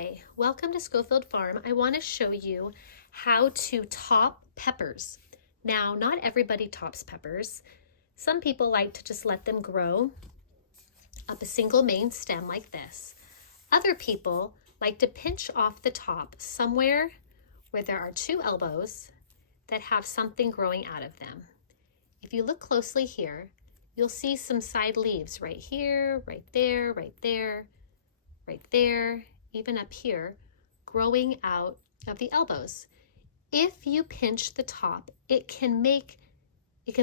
Hi, welcome to Scofield Farm. I want to show you how to top peppers. Now, not everybody tops peppers. Some people like to just let them grow up a single main stem like this. Other people like to pinch off the top somewhere where there are two elbows that have something growing out of them. If you look closely here, you'll see some side leaves right here, right there, right there, right there, even up here, growing out of the elbows. If you pinch the top, it can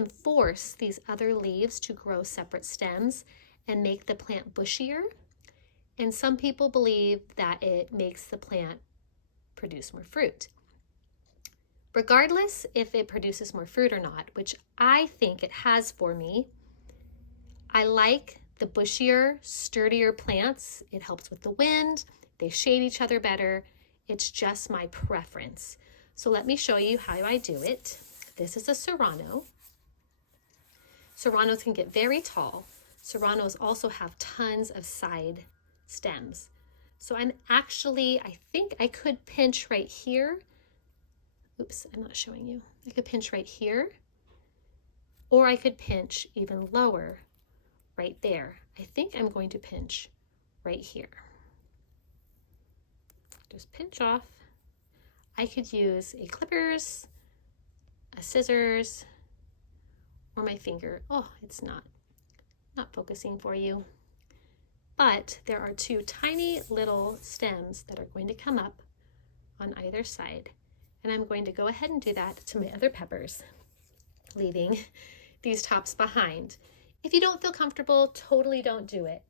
force these other leaves to grow separate stems and make the plant bushier. And some people believe that it makes the plant produce more fruit. Regardless if it produces more fruit or not, which I think it has for me, I like the bushier, sturdier plants. It helps with the wind. They shade each other better. It's just my preference. So let me show you how I do it. This is a serrano. Serranos can get very tall. Serranos also have tons of side stems. So I think I could pinch right here. Oops, I'm not showing you. I could pinch right here, or I could pinch even lower right there. I think I'm going to pinch right here. Just pinch off. I could use a clippers, a scissors, or my finger. Oh, it's not focusing for you. But there are two tiny little stems that are going to come up on either side. And I'm going to go ahead and do that to my other peppers, leaving these tops behind. If you don't feel comfortable, totally don't do it.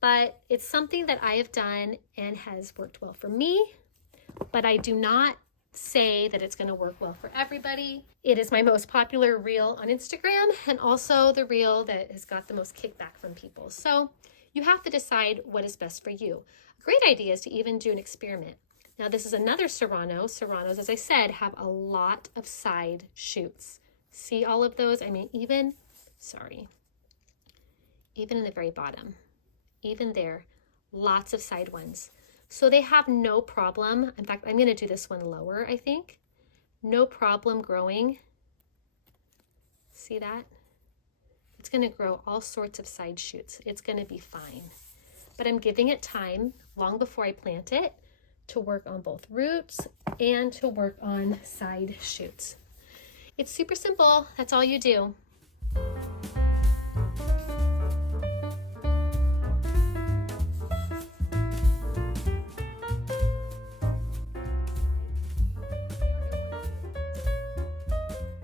But it's something that I have done and has worked well for me, but I do not say that it's going to work well for everybody. It is my most popular reel on Instagram and also the reel that has got the most kickback from people. So you have to decide what is best for you. A great idea is to even do an experiment. Now this is another serrano. Serranos, as I said, have a lot of side shoots. See all of those? I mean, even in the very bottom, even there, lots of side ones. So they have no problem. In fact, I'm going to do this one lower, I think. No problem growing. See that? It's going to grow all sorts of side shoots. It's going to be fine. But I'm giving it time long before I plant it to work on both roots and to work on side shoots. It's super simple. That's all you do.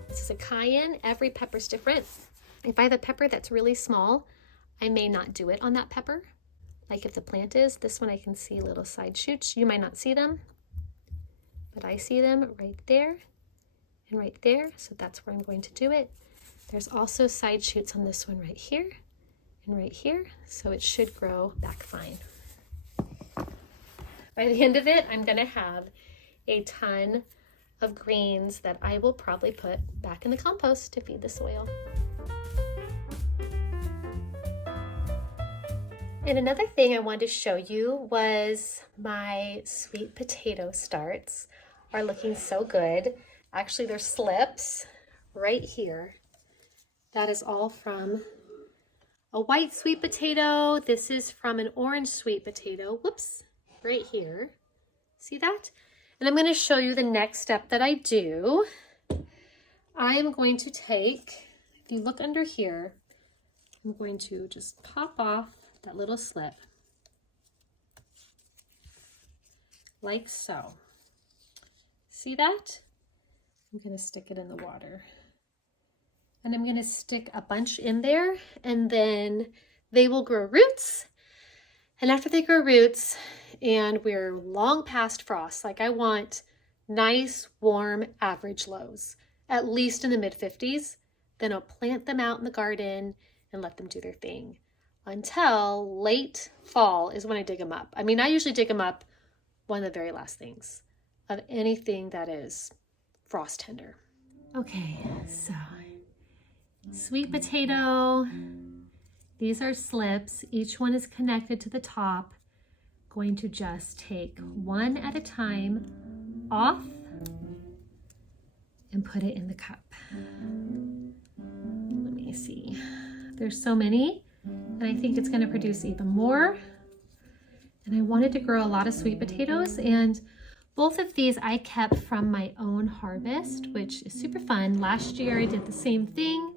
This is a cayenne. Every pepper's different. If I have a pepper that's really small, I may not do it on that pepper. Like if the plant is, this one I can see little side shoots. You might not see them, but I see them right there and right there. So that's where I'm going to do it. There's also side shoots on this one right here and right here. So it should grow back fine. By the end of it, I'm going to have a ton of greens that I will probably put back in the compost to feed the soil. And another thing I wanted to show you was my sweet potato starts are looking so good. Actually, there's slips right here. That is all from a white sweet potato. This is from an orange sweet potato. Whoops, right here. See that? And I'm going to show you the next step that I do. I am going to take, if you look under here, I'm going to just pop off that little slip like so. See that? I'm going to stick it in the water. And I'm going to stick a bunch in there, and then they will grow roots. And after they grow roots, and we're long past frost, like I want nice, warm, average lows, at least in the mid-50s, then I'll plant them out in the garden and let them do their thing until late fall is when I dig them up. I mean, I usually dig them up one of the very last things of anything that is frost tender. Okay, so sweet potato. These are slips. Each one is connected to the top. going to just take one at a time off and put it in the cup. Let me see. There's so many, and I think it's going to produce even more. And I wanted to grow a lot of sweet potatoes, and both of these I kept from my own harvest, which is super fun. Last year I did the same thing,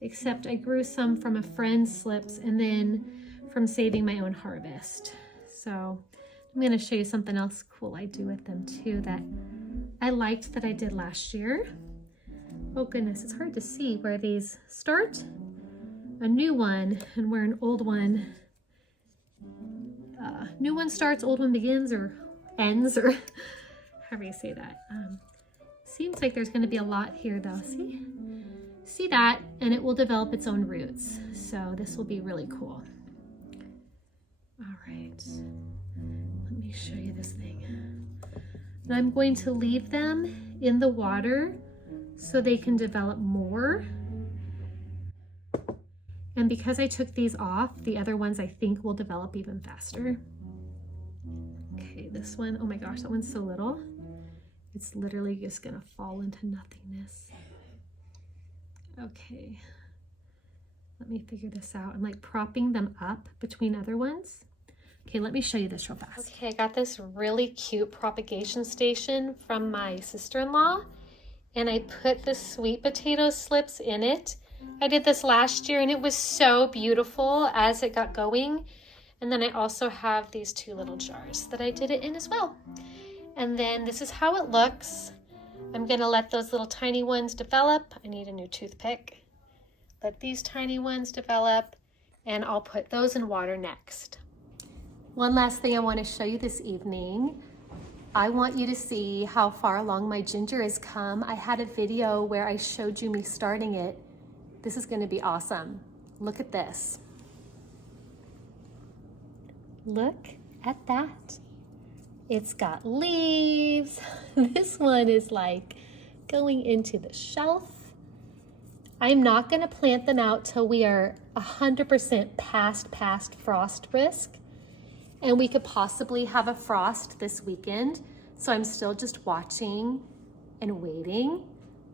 except I grew some from a friend's slips and then from saving my own harvest. So I'm going to show you something else cool I do with them too that I liked that I did last year. Oh goodness, it's hard to see where these start a new one and where an old one, new one starts, old one begins or ends, or however you say that. Seems like there's going to be a lot here though. See that, and it will develop its own roots. So this will be really cool. All right, let me show you this thing. And I'm going to leave them in the water so they can develop more. And because I took these off, the other ones I think will develop even faster. Okay, this one, oh my gosh, that one's so little. It's literally just gonna fall into nothingness. Okay, let me figure this out. I'm like propping them up between other ones. Okay, let me show you this real fast. Okay, I got this really cute propagation station from my sister-in-law, and I put the sweet potato slips in it. I did this last year and it was so beautiful as it got going. And then I also have these two little jars that I did it in as well. And then this is how it looks. I'm gonna let those little tiny ones develop. I need a new toothpick. Let these tiny ones develop, and I'll put those in water next. One last thing I want to show you this evening. I want you to see how far along my ginger has come. I had a video where I showed you me starting it. This is going to be awesome. Look at this. Look at that. It's got leaves. This one is like going into the shelf. I'm not going to plant them out till we are 100% past frost risk. And we could possibly have a frost this weekend. So I'm still just watching and waiting.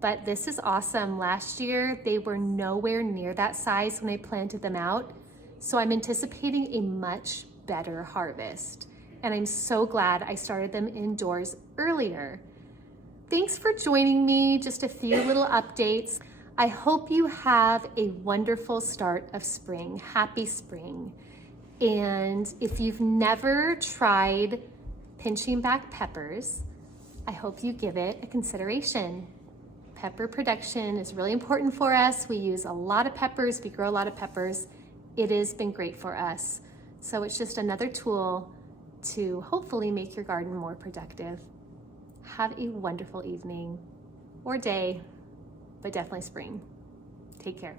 But this is awesome. Last year, they were nowhere near that size when I planted them out. So I'm anticipating a much better harvest. And I'm so glad I started them indoors earlier. Thanks for joining me. Just a few little updates. I hope you have a wonderful start of spring. Happy spring. And if you've never tried pinching back peppers, I hope you give it a consideration. Pepper production is really important for us. We use a lot of peppers, we grow a lot of peppers. It has been great for us. So it's just another tool to hopefully make your garden more productive. Have a wonderful evening or day, but definitely spring. Take care.